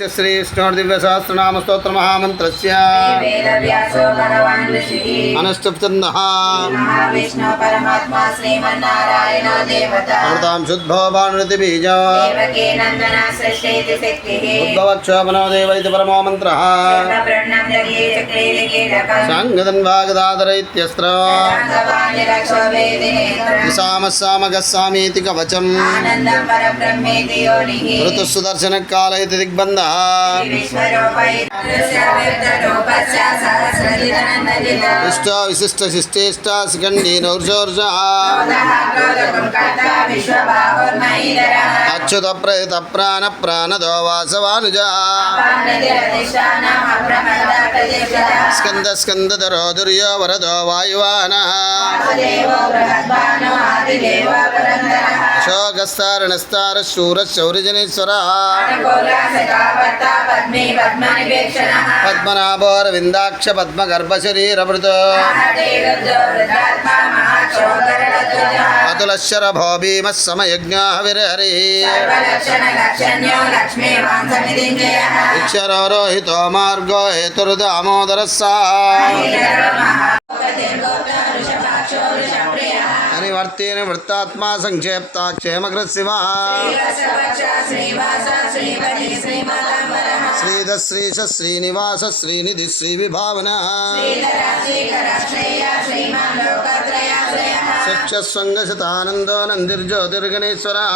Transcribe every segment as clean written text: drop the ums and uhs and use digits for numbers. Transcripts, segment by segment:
श्री विष्णुर्दिव्य सहस्रनाम स्तोत्र महामंत्रस्य अनुष्टुप्तन्नः महाविष्णु परमात्मा श्रीमन्नारायण देवता अमृतां शुद्धो भानुति बीजो देवकी नंदना सृष्टिति शक्तिः उद्भवक्षोभनो देव इति परमो मन्त्रः प्रणं जगे चक्रे कीटकं सांगदन्वागदाधर इत्यस्त्र आनन्दं सामसामगस्सामीति कवचम् परब्रह्मेति योनिः ऋतुः सुदर्शनकाल इति दिग्बन्धः इष्ट विशिष्ट शिष्टेष्ट शिखण्डी नौर्जोर्जः अच्युत प्रेत प्राण प्राणदो वासवानुजः स्कन्द स्कन्दधरो दुर्यो वरदो वायुवानः शोकस्तारणस्तार शूरशौर्यजनेश्वरः पद्मनाभोरविन्दाक्ष पद्मगर्भशरीरभृत अतुलशरभो भीमः समयज्ञः विरहरिः इक्षरो रोहितो मार्गो हेतुर्दामोदरः अनिवर्तेन वृत्तात्मा संक्षेप्ता क्षेमकृत्सिमः श्रीध श्रीश श्रीनिवास श्रीनिधि श्रीविभावनः शिक्षस्वङ्गशतानन्दो नन्दिर्ज्योतिर्गणेश्वरः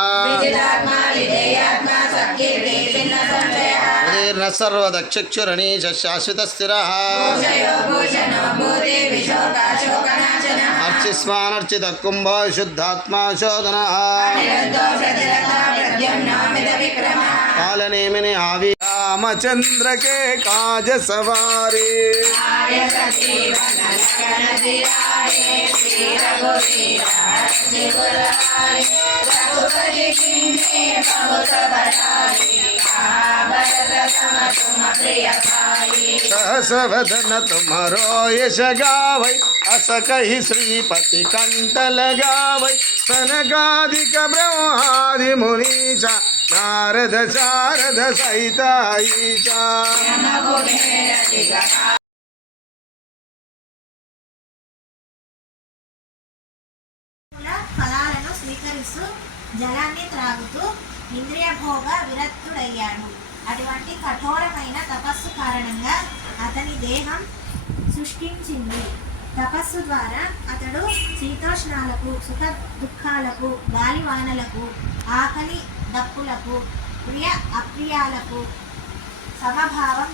उदीर्णः सर्वदक्षिक्षुरणीश शाश्वतस्थिरः अर्चिस्मानर्चितः कुम्भो शुद्धात्मा शोधनः कालनेमिनि आवि रामचंद्र के काज सवारी सहसवदन तुम्हारो यश गावै अस कहि श्रीपति कंठ लगावै सनकादिक ब्रह्मादि मुनीचा नारद शारद सहिता ईशा ఫలాలను స్వీకరిస్తూ జలాన్ని త్రాగుతూ ఇంద్రియ భోగ విరక్తుడయ్యాడు. అటువంటి కఠోరమైన తపస్సు కారణంగా అతని దేహం శుష్కించింది. తపస్సు ద్వారా అతడు శీతోష్ణాలకు, సుఖ దుఃఖాలకు, గాలివానలకు, ఆకలి దప్పులకు, ప్రియ అప్రియాలకు సమభావం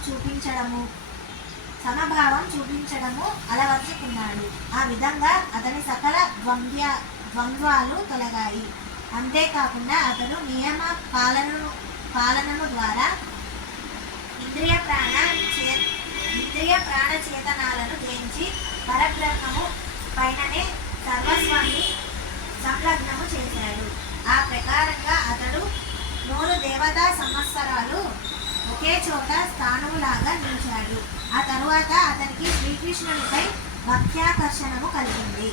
చూపించడము అలవర్చుకున్నాడు. ఆ విధంగా అతని సకల ద్వంద్వాలు తొలగాయి. అంతేకాకుండా అతడు నియమ పాలనను ద్వారా ఇంద్రియ ప్రాణ చేతనాలను జయించి పరబ్రహ్మము పైననే సర్వస్వాన్ని సంలగ్నము చేశాడు. ఆ ప్రకారంగా అతడు 100 దేవతా సంవత్సరాలు ఒకే చోట స్థానములాగా నిలిచాడు. ఆ తరువాత అతనికి శ్రీకృష్ణునిపై భక్త్యాకర్షణము కలిగింది.